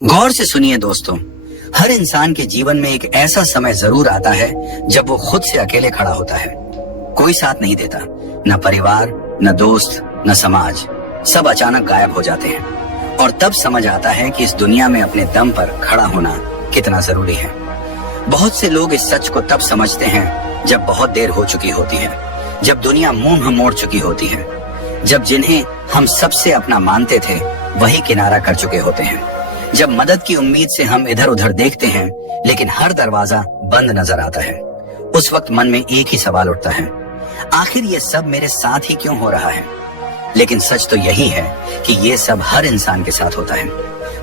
गौर से सुनिए दोस्तों, हर इंसान के जीवन में एक ऐसा समय जरूर आता है जब वो खुद से अकेले खड़ा होता है। कोई साथ नहीं देता, न परिवार, न दोस्त, न समाज, सब अचानक गायब हो जाते हैं। और तब समझ आता है कि इस दुनिया में अपने दम पर खड़ा होना कितना जरूरी है। बहुत से लोग इस सच को तब समझते हैं जब बहुत देर हो चुकी होती है, जब दुनिया मुंह मोड़ चुकी होती है, जब जिन्हें हम सबसे अपना मानते थे वही किनारा कर चुके होते हैं, जब मदद की उम्मीद से हम इधर उधर देखते हैं लेकिन हर दरवाजा बंद नजर आता है। उस वक्त मन में एक ही सवाल उठता है, आखिर ये सब मेरे साथ ही क्यों हो रहा है? लेकिन सच तो यही है कि ये सब हर इंसान के साथ होता है।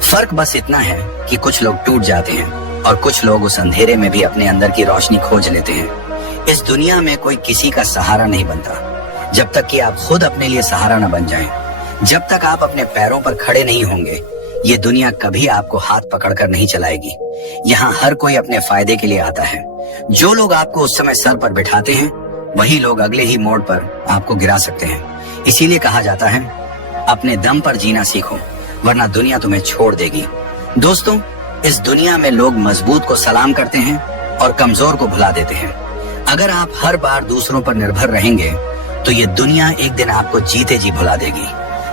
फर्क बस इतना है कि कुछ लोग टूट जाते हैं और कुछ लोग उस अंधेरे में भी अपने अंदर की रोशनी खोज लेते हैं। इस दुनिया में कोई किसी का सहारा नहीं बनता जब तक कि आप खुद अपने लिए सहारा न बन जाएं। जब तक आप अपने पैरों पर खड़े नहीं होंगे, ये दुनिया कभी आपको हाथ पकड़कर नहीं चलाएगी। यहाँ हर कोई अपने फायदे के लिए आता है। जो लोग आपको उस समय सर पर बिठाते हैं, वही लोग अगले ही मोड़ पर आपको गिरा सकते हैं। इसीलिए कहा जाता है, अपने दम पर जीना सीखो, वरना दुनिया तुम्हें छोड़ देगी। दोस्तों, इस दुनिया में लोग मजबूत को सलाम करते हैं और कमजोर को भुला देते हैं। अगर आप हर बार दूसरों पर निर्भर रहेंगे तो ये दुनिया एक दिन आपको जीते जी भुला देगी।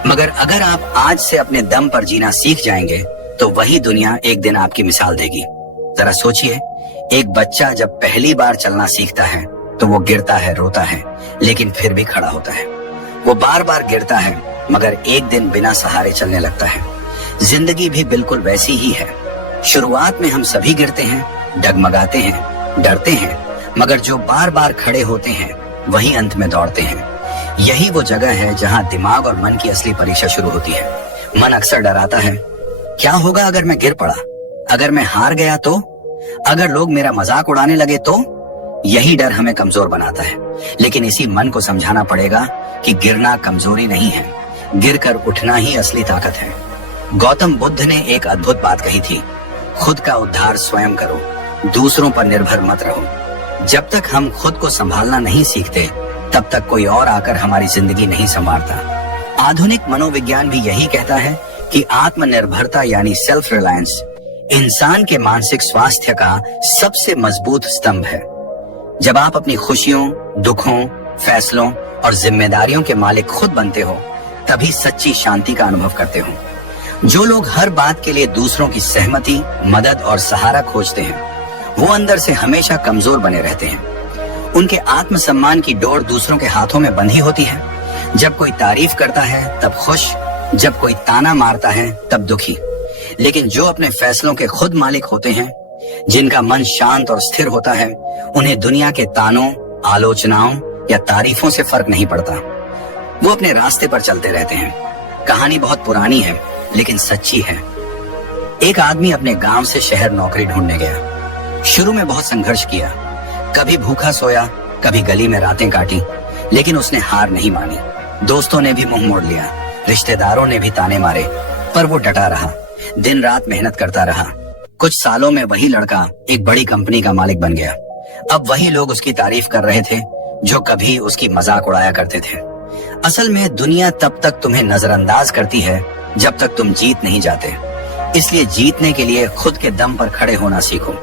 मगर अगर आप आज से अपने दम पर जीना सीख जाएंगे तो वही दुनिया एक दिन आपकी मिसाल देगी। जरा सोचिए, एक बच्चा जब पहली बार चलना सीखता है तो वो गिरता है, रोता है, लेकिन फिर भी खड़ा होता है। वो बार बार गिरता है मगर एक दिन बिना सहारे चलने लगता है। जिंदगी भी बिल्कुल वैसी ही है। शुरुआत में हम सभी गिरते हैं, डगमगाते हैं, डरते हैं, मगर जो बार बार खड़े होते हैं वही अंत में दौड़ते हैं। यही वो जगह है जहाँ दिमाग और मन की असली परीक्षा शुरू होती है। मन अक्सर डराता है, क्या होगा अगर मैं गिर पड़ा? अगर मैं हार गया तो? अगर लोग मेरा मजाक उड़ाने लगे तो? यही डर हमें कमजोर बनाता है। लेकिन इसी मन को समझाना पड़ेगा कि गिरना कमजोरी नहीं है, गिरकर उठना ही असली ताकत है। गौतम बुद्ध ने एक अद्भुत बात कही थी, खुद का उद्धार स्वयं करो, दूसरों पर निर्भर मत रहो। जब तक हम खुद को संभालना नहीं सीखते तब तक कोई और आकर हमारी जिंदगी नहीं संवारता। आधुनिक मनोविज्ञान भी यही कहता है कि आत्मनिर्भरता यानी सेल्फ रिलायंस इंसान के मानसिक स्वास्थ्य का सबसे मजबूत स्तंभ है। जब आप अपनी खुशियों, दुखों, फैसलों और जिम्मेदारियों के मालिक खुद बनते हो, तभी सच्ची शांति का अनुभव करते हो। जो लोग हर बात के लिए दूसरों की सहमति, मदद और सहारा खोजते हैं, वो अंदर से हमेशा कमजोर बने रहते हैं। उनके आत्मसम्मान की डोर दूसरों के हाथों में बंधी होती है। जब कोई तारीफ करता है तब खुश, जब कोई ताना मारता है तब दुखी। लेकिन जो अपने फैसलों के खुद मालिक होते हैं, जिनका मन शांत और स्थिर होता है, उन्हें दुनिया के तानों, आलोचनाओं या तारीफों से फर्क नहीं पड़ता। वो अपने रास्ते पर चलते रहते हैं। कहानी बहुत पुरानी है लेकिन सच्ची है। एक आदमी अपने गांव से शहर नौकरी ढूंढने गया। शुरू में बहुत संघर्ष किया, कभी भूखा सोया, कभी गली में रातें काटी, लेकिन उसने हार नहीं मानी। दोस्तों ने भी मुंह मोड़ लिया, रिश्तेदारों ने भी ताने मारे, पर वो डटा रहा, दिन रात मेहनत करता रहा। कुछ सालों में वही लड़का एक बड़ी कंपनी का मालिक बन गया। अब वही लोग उसकी तारीफ कर रहे थे जो कभी उसकी मजाक उड़ाया करते थे। असल में दुनिया तब तक तुम्हें नजरअंदाज करती है जब तक तुम जीत नहीं जाते। इसलिए जीतने के लिए खुद के दम पर खड़े होना सीखो।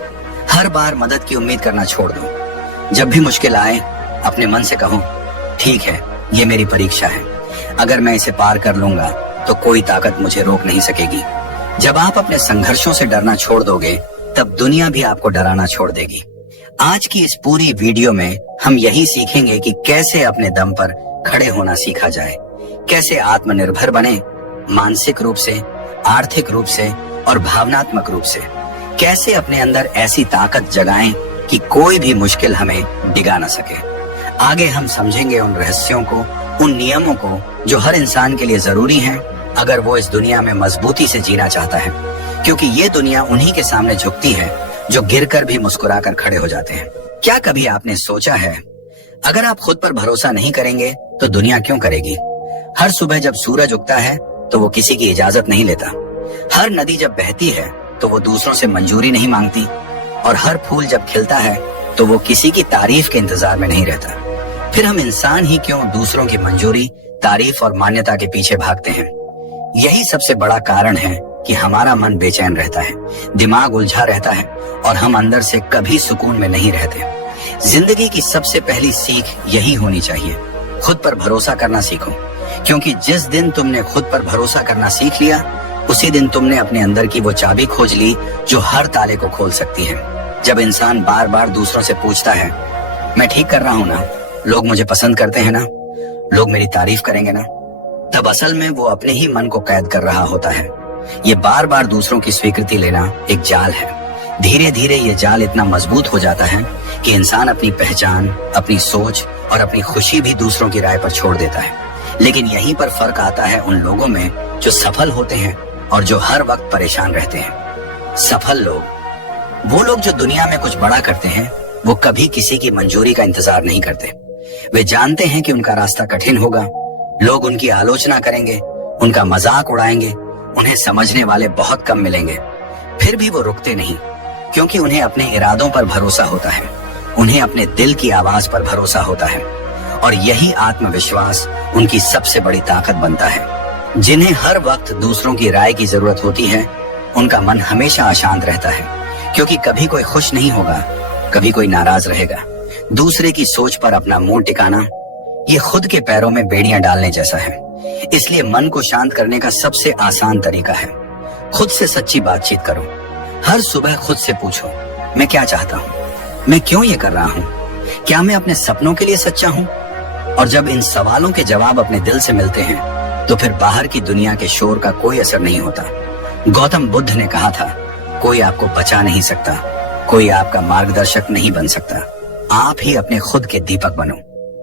हर बार मदद की उम्मीद करना छोड़ दो। जब भी मुश्किल आए, अपने मन से कहो, ठीक है, ये मेरी परीक्षा है। अगर मैं इसे पार कर लूंगा तो कोई ताकत मुझे रोक नहीं सकेगी। जब आप अपने संघर्षों से डरना छोड़ दोगे, तब दुनिया भी आपको डराना छोड़ देगी। आज की इस पूरी वीडियो में हम यही सीखेंगे कि कैसे अपने दम पर खड़े होना सीखा जाए, कैसे आत्मनिर्भर बने, मानसिक रूप से, आर्थिक रूप से और भावनात्मक रूप से। कैसे अपने अंदर ऐसी ताकत जगाएं कि कोई भी मुश्किल हमें डिगा न सके। आगे हम समझेंगे उन रहस्यों को, उन नियमों को जो हर इंसान के लिए जरूरी हैं अगर वो इस दुनिया में मजबूती से जीना चाहता है। क्योंकि ये दुनिया उन्हीं के सामने झुकती है जो गिरकर भी मुस्कुराकर खड़े हो जाते हैं। क्या कभी आपने सोचा है, अगर आप खुद पर भरोसा नहीं करेंगे तो दुनिया क्यों करेगी? हर सुबह जब सूरज उगता है तो वो किसी की इजाजत नहीं लेता। हर नदी जब बहती है तो वो दूसरों से मंजूरी नहीं मांगती। और हर फूल जब खिलता है तो वो किसी की तारीफ के इंतजार में नहीं रहता। फिर हम इंसान ही क्यों दूसरों की मंजूरी, तारीफ और मान्यता के पीछे भागते हैं? यही सबसे बड़ा कारण है कि हमारा मन बेचैन रहता है, दिमाग उलझा रहता है और हम अंदर से कभी सुकून में नहीं रहते। जिंदगी की सबसे पहली सीख यही होनी चाहिए, खुद पर भरोसा करना सीखो, क्योंकि जिस दिन तुमने खुद पर भरोसा करना सीख लिया, उसी दिन तुमने अपने अंदर की वो चाबी खोज ली जो हर ताले को खोल सकती है। जब इंसान बार बार दूसरों से पूछता है, मैं ठीक कर रहा हूं ना, लोग मुझे पसंद करते हैं ना, लोग मेरी तारीफ करेंगे ना, तब असल में वो अपने ही मन को कैद कर रहा होता है। ये बार बार दूसरों की स्वीकृति लेना एक जाल है। धीरे धीरे ये जाल इतना मजबूत हो जाता है कि इंसान अपनी पहचान, अपनी सोच और अपनी खुशी भी दूसरों की राय पर छोड़ देता है। लेकिन यहीं पर फर्क आता है उन लोगों में जो सफल होते हैं और जो हर वक्त परेशान रहते हैं। सफल लोग, वो लोग जो दुनिया में कुछ बड़ा करते हैं, वो कभी किसी की मंजूरी का इंतजार नहीं करते। वे जानते हैं कि उनका रास्ता कठिन होगा, लोग उनकी आलोचना करेंगे, उनका मजाक उड़ाएंगे, उन्हें समझने वाले बहुत कम मिलेंगे। फिर भी वो रुकते नहीं, क्योंकि उन्हें अपने इरादों पर भरोसा होता है, उन्हें अपने दिल की आवाज पर भरोसा होता है, और यही आत्मविश्वास उनकी सबसे बड़ी ताकत बनता है। जिन्हें हर वक्त दूसरों की राय की जरूरत होती है, उनका मन हमेशा अशांत रहता है, क्योंकि कभी कोई खुश नहीं होगा, कभी कोई नाराज रहेगा। दूसरे की सोच पर अपना मुंह टिकाना, ये खुद के पैरों में बेड़ियां डालने जैसा है। इसलिए मन को शांत करने का सबसे आसान तरीका है, खुद से सच्ची बातचीत करो। हर सुबह खुद से पूछो, मैं क्या चाहता हूँ, मैं क्यों ये कर रहा हूँ, क्या मैं अपने सपनों के लिए सच्चा हूँ? और जब इन सवालों के जवाब अपने दिल से मिलते हैं, तो फिर बाहर की दुनिया के शोर का कोई असर नहीं होता। गौतम बुद्ध ने कहा था, कोई आपको बचा नहीं सकता, कोई आपका मार्गदर्शक नहीं बन सकता, आप ही अपने खुद के दीपक बनो।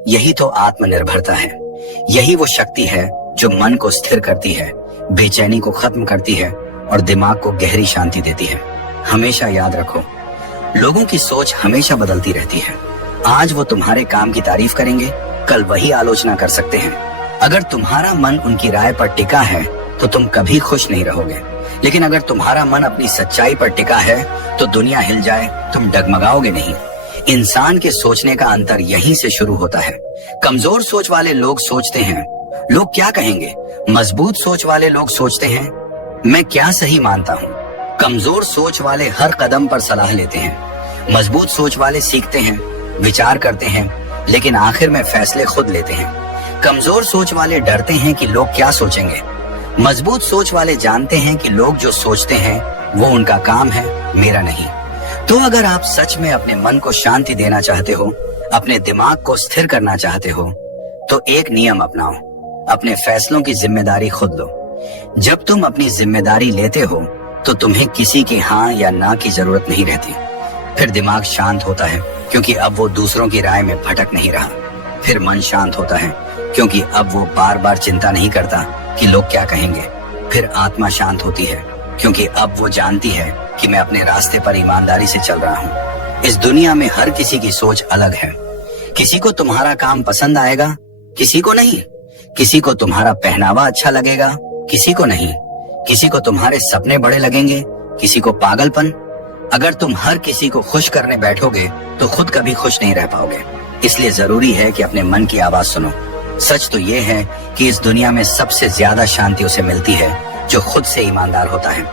यही तो आत्मनिर्भरता है, यही वो शक्ति है जो मन को स्थिर करती है, बेचैनी को खत्म करती है और दिमाग को गहरी शांति देती है। हमेशा याद रखो, लोगों की सोच हमेशा बदलती रहती है। आज वो तुम्हारे काम की तारीफ करेंगे, कल वही आलोचना कर सकते हैं। अगर तुम्हारा मन उनकी राय पर टिका है तो तुम कभी खुश नहीं रहोगे, लेकिन अगर तुम्हारा मन अपनी सच्चाई पर टिका है तो दुनिया हिल जाए, तुम डगमगाओगे नहीं। इंसान के सोचने का अंतर यहीं से शुरू होता है। कमजोर सोच वाले लोग सोचते हैं, लोग क्या कहेंगे। मजबूत सोच वाले लोग सोचते हैं, मैं क्या सही मानता हूँ। कमजोर सोच वाले हर कदम पर सलाह लेते हैं, मजबूत सोच वाले सीखते हैं, विचार करते हैं, लेकिन आखिर में फैसले खुद लेते हैं। कमजोर सोच वाले डरते हैं कि लोग क्या सोचेंगे, मजबूत सोच वाले जानते हैं कि लोग जो सोचते हैं वो उनका काम है, मेरा नहीं। तो अगर आप सच में अपने मन को शांति देना चाहते हो, अपने दिमाग को स्थिर करना चाहते हो, तो एक नियम अपनाओ, अपने फैसलों की जिम्मेदारी खुद लो। जब तुम अपनी जिम्मेदारी लेते हो तो तुम्हें किसी की हाँ या ना की जरूरत नहीं रहती। फिर दिमाग शांत होता है, क्योंकि अब वो दूसरों की राय में भटक नहीं रहा। फिर मन शांत होता है, क्योंकि अब वो बार बार चिंता नहीं करता कि लोग क्या कहेंगे। फिर आत्मा शांत होती है, क्योंकि अब वो जानती है कि मैं अपने रास्ते पर ईमानदारी से चल रहा हूँ। इस दुनिया में हर किसी की सोच अलग है। किसी को तुम्हारा काम पसंद आएगा, किसी को नहीं। किसी को तुम्हारा पहनावा अच्छा लगेगा, किसी को नहीं। किसी को तुम्हारे सपने बड़े लगेंगे, किसी को पागलपन। अगर तुम हर किसी को खुश करने बैठोगे तो खुद कभी खुश नहीं रह पाओगे। इसलिए जरूरी है कि अपने मन की आवाज सुनो। सच तो ये है कि इस दुनिया में सबसे ज्यादा शांति उसे मिलती है जो खुद से ईमानदार होता है,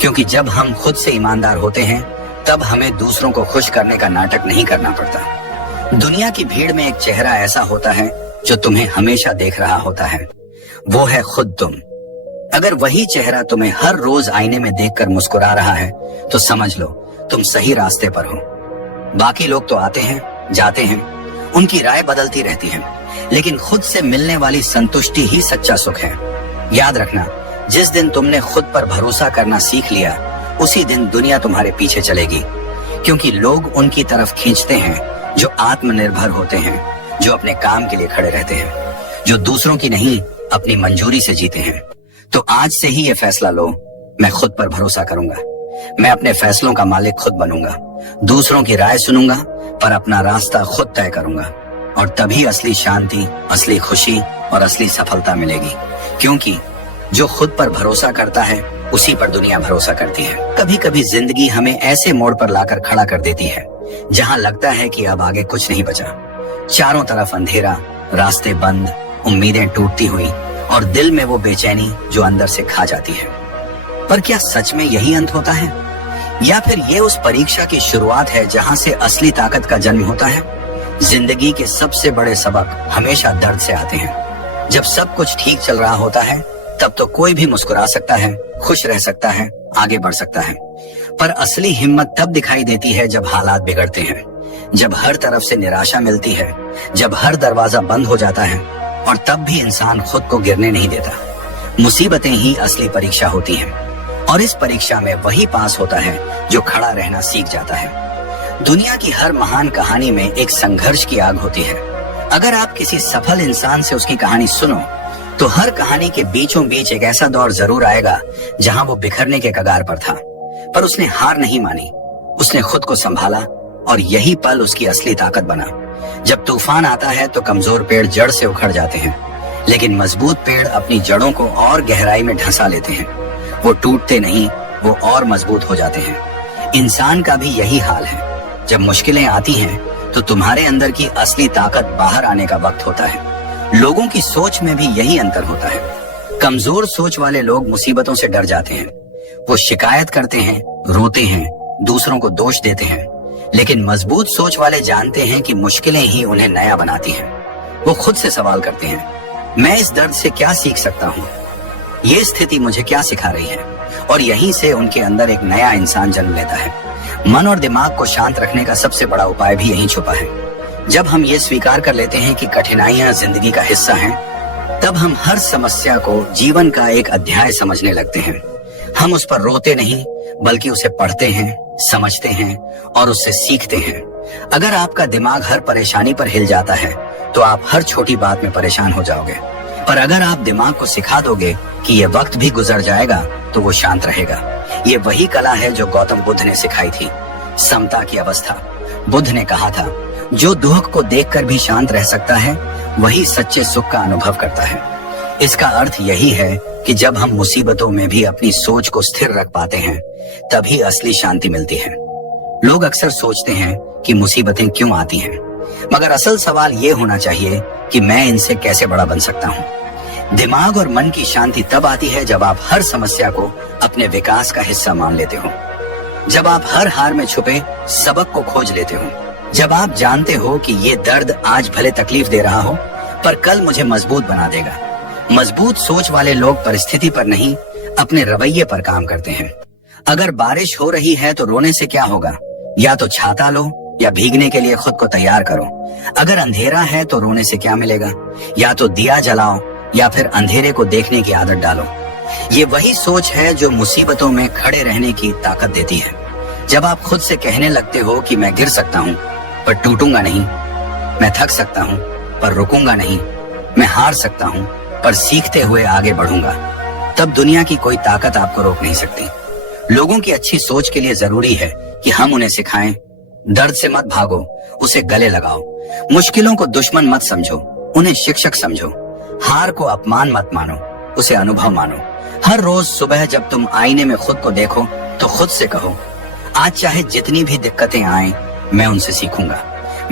क्योंकि जब हम खुद से ईमानदार होते हैं तब हमें दूसरों को खुश करने का नाटक नहीं करना पड़ता। दुनिया की भीड़ में एक चेहरा ऐसा होता है जो तुम्हें हमेशा देख रहा होता है, वो है खुद तुम। अगर वही चेहरा तुम्हें हर रोज आईने में देखकर मुस्कुरा रहा है तो समझ लो तुम सही रास्ते पर हो। बाकी लोग तो आते हैं, जाते हैं, उनकी राय बदलती रहती है, लेकिन खुद से मिलने वाली संतुष्टि ही सच्चा सुख है। याद रखना, जिस दिन तुमने खुद पर भरोसा करना सीख लिया, उसी दिन दुनिया तुम्हारे पीछे चलेगी, क्योंकि लोग उनकी तरफ खींचते हैं जो आत्मनिर्भर होते हैं, जो अपने काम के लिए खड़े रहते हैं, जो दूसरों की नहीं अपनी मंजूरी से जीते हैं। तो आज से ही ये फैसला लो, मैं खुद पर भरोसा करूंगा, मैं अपने फैसलों का मालिक खुद बनूंगा, दूसरों की राय सुनूंगा पर अपना रास्ता खुद तय करूंगा, और तभी असली शांति, असली खुशी और असली सफलता मिलेगी। क्योंकि जो खुद पर भरोसा करता है उसी पर दुनिया भरोसा करती है। कभी कभी जिंदगी हमें ऐसे मोड़ पर लाकर खड़ा कर देती है जहां लगता है कि अब आगे कुछ नहीं बचा। चारों तरफ अंधेरा, रास्ते बंद, उम्मीदें टूटती हुई और दिल में वो बेचैनी जो अंदर से खा जाती है। पर क्या सच में यही अंत होता है, या फिर ये उस परीक्षा की शुरुआत है जहां से असली ताकत का जन्म होता है? जिंदगी के सबसे बड़े सबक हमेशा दर्द से आते हैं। जब सब कुछ ठीक चल रहा होता है तब तो कोई भी मुस्कुरा सकता है, खुश रह सकता है, आगे बढ़ सकता है। पर असली हिम्मत तब दिखाई देती है जब हालात बिगड़ते हैं, जब हर तरफ से निराशा मिलती है, जब हर दरवाजा बंद हो जाता है, और तब भी इंसान खुद को गिरने नहीं देता। मुसीबतें ही असली परीक्षा होती हैं, और इस परीक्षा में वही पास होता है जो खड़ा रहना सीख जाता है। दुनिया की हर महान कहानी में एक संघर्ष की आग होती है। अगर आप किसी सफल इंसान से उसकी कहानी सुनो तो हर कहानी के बीचों बीच एक ऐसा दौर जरूर आएगा जहां वो बिखरने के कगार पर था, पर उसने हार नहीं मानी, उसने खुद को संभाला, और यही पल उसकी असली ताकत बना। जब तूफान आता है तो कमजोर पेड़ जड़ से उखड़ जाते हैं, लेकिन मजबूत पेड़ अपनी जड़ों को और गहराई में ढसा लेते हैं। वो टूटते नहीं, वो और मजबूत हो जाते हैं। इंसान का भी यही हाल है। जब मुश्किलें आती हैं तो तुम्हारे अंदर की असली ताकत बाहर आने का वक्त होता है। लोगों की सोच में भी यही अंतर होता है। कमजोर सोच वाले लोग मुसीबतों से डर जाते हैं, वो शिकायत करते हैं, रोते हैं, दूसरों को दोष देते हैं। लेकिन मजबूत सोच वाले जानते हैं कि मुश्किलें ही उन्हें नया बनाती हैं। वो खुद से सवाल करते हैं, मैं इस दर्द से क्या सीख सकता हूँ, ये स्थिति मुझे क्या सिखा रही है, और यहीं से उनके अंदर एक नया इंसान जन्म लेता है। मन और दिमाग को शांत रखने का सबसे बड़ा उपाय भी यहीं छुपा है। जब हम ये स्वीकार कर लेते हैं कि कठिनाइयां जिंदगी का हिस्सा हैं, तब हम हर समस्या को जीवन का एक अध्याय समझने लगते हैं। हम उस पर रोते नहीं, बल्कि उसे पढ़ते हैं, समझते हैं और उससे सीखते हैं। अगर आपका दिमाग हर परेशानी पर हिल जाता है तो आप हर छोटी बात में परेशान हो जाओगे, पर अगर आप दिमाग को सिखा दोगे कि ये वक्त भी गुजर जाएगा तो वो शांत रहेगा। ये वही कला है जो गौतम बुद्ध ने सिखाई थी, समता की अवस्था। बुद्ध ने कहा था, जो दुख को देखकर भी शांत रह सकता है वही सच्चे सुख का अनुभव करता है। इसका अर्थ यही है कि जब हम मुसीबतों में भी अपनी सोच को स्थिर रख पाते हैं तभी असली शांति मिलती है। लोग अक्सर सोचते हैं कि मुसीबतें क्यों आती हैं, मगर असल सवाल ये होना चाहिए कि मैं इनसे कैसे बड़ा बन सकता हूँ। दिमाग और मन की शांति तब आती है जब आप हर समस्या को अपने विकास का हिस्सा मान लेते हो, जब आप हर हार में छुपे सबक को खोज लेते हो, जब आप जानते हो कि ये दर्द आज भले तकलीफ दे रहा हो पर कल मुझे मजबूत बना देगा। मजबूत सोच वाले लोग परिस्थिति पर नहीं, अपने रवैये पर काम करते हैं। अगर बारिश हो रही है तो रोने से क्या होगा, या तो छाता लो या भीगने के लिए खुद को तैयार करो। अगर अंधेरा है तो रोने से क्या मिलेगा, या तो दिया जलाओ या फिर अंधेरे को देखने की आदत डालो। ये वही सोच है जो मुसीबतों में खड़े रहने की ताकत देती है। जब आप खुद से कहने लगते हो कि मैं गिर सकता हूँ पर टूटूंगा नहीं, मैं थक सकता हूँ पर रुकूंगा नहीं, मैं हार सकता हूँ पर सीखते हुए आगे बढ़ूंगा, तब दुनिया की कोई ताकत आपको रोक नहीं सकती। लोगों की अच्छी सोच के लिए जरूरी है कि हम उन्हें सिखाएं, दर्द से मत भागो, उसे गले लगाओ। मुश्किलों को दुश्मन मत समझो, उन्हें शिक्षक समझो। हार को अपमान मत मानो, उसे अनुभव मानो। हर रोज सुबह जब तुम आईने में खुद को देखो तो खुद से कहो, आज चाहे जितनी भी दिक्कतें आए मैं उनसे सीखूंगा,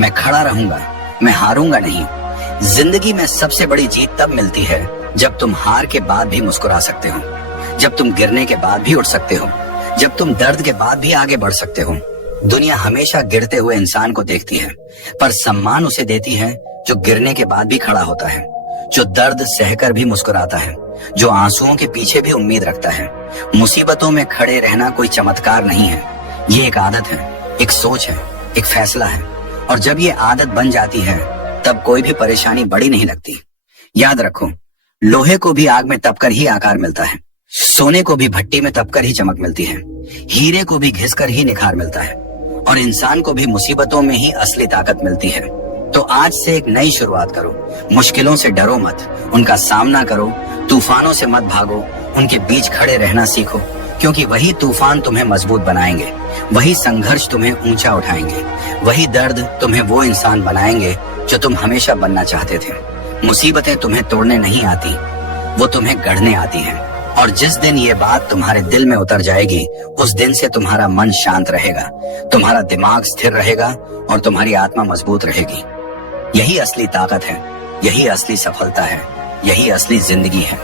मैं खड़ा रहूंगा, मैं हारूंगा नहीं। जिंदगी में सबसे बड़ी जीत तब मिलती है जब तुम हार के बाद भी मुस्कुरा सकते हो, जब तुम गिरने के बाद भी उठ सकते हो, जब तुम दर्द के बाद भी आगे बढ़ सकते हो। दुनिया हमेशा गिरते हुए इंसान को देखती है, पर सम्मान उसे देती है जो गिरने के बाद भी खड़ा होता है, जो दर्द सहकर भी मुस्कुराता है, जो आंसुओं के पीछे भी उम्मीद रखता है। मुसीबतों में खड़े रहना कोई चमत्कार नहीं है, ये एक आदत है, एक सोच है, एक फैसला है। और जब ये आदत बन जाती है तब कोई भी परेशानी बड़ी नहीं लगती। याद रखो, लोहे को भी आग में तपकर ही आकार मिलता है, सोने को भी भट्टी में तपकर ही चमक मिलती है, हीरे को भी घिसकर ही निखार मिलता है, और इंसान को भी मुसीबतों में ही असली ताकत मिलती है। तो आज से एक नई शुरुआत करो। मुश्किलों से डरो मत, उनका सामना करो। तूफानों से मत भागो, उनके बीच खड़े रहना सीखो, क्योंकि वही तूफान तुम्हें मजबूत बनाएंगे, वही संघर्ष तुम्हें ऊंचा उठाएंगे, वही दर्द तुम्हें वो इंसान बनाएंगे जो तुम हमेशा बनना चाहते थे। मुसीबतें तुम्हें तोड़ने नहीं आती, वो तुम्हें गढ़ने आती हैं। और जिस दिन ये बात तुम्हारे दिल में उतर जाएगी, उस दिन से तुम्हारा मन शांत रहेगा, तुम्हारा दिमाग स्थिर रहेगा और तुम्हारी आत्मा मजबूत रहेगी। यही असली ताकत है, यही असली सफलता है, यही असली जिंदगी है।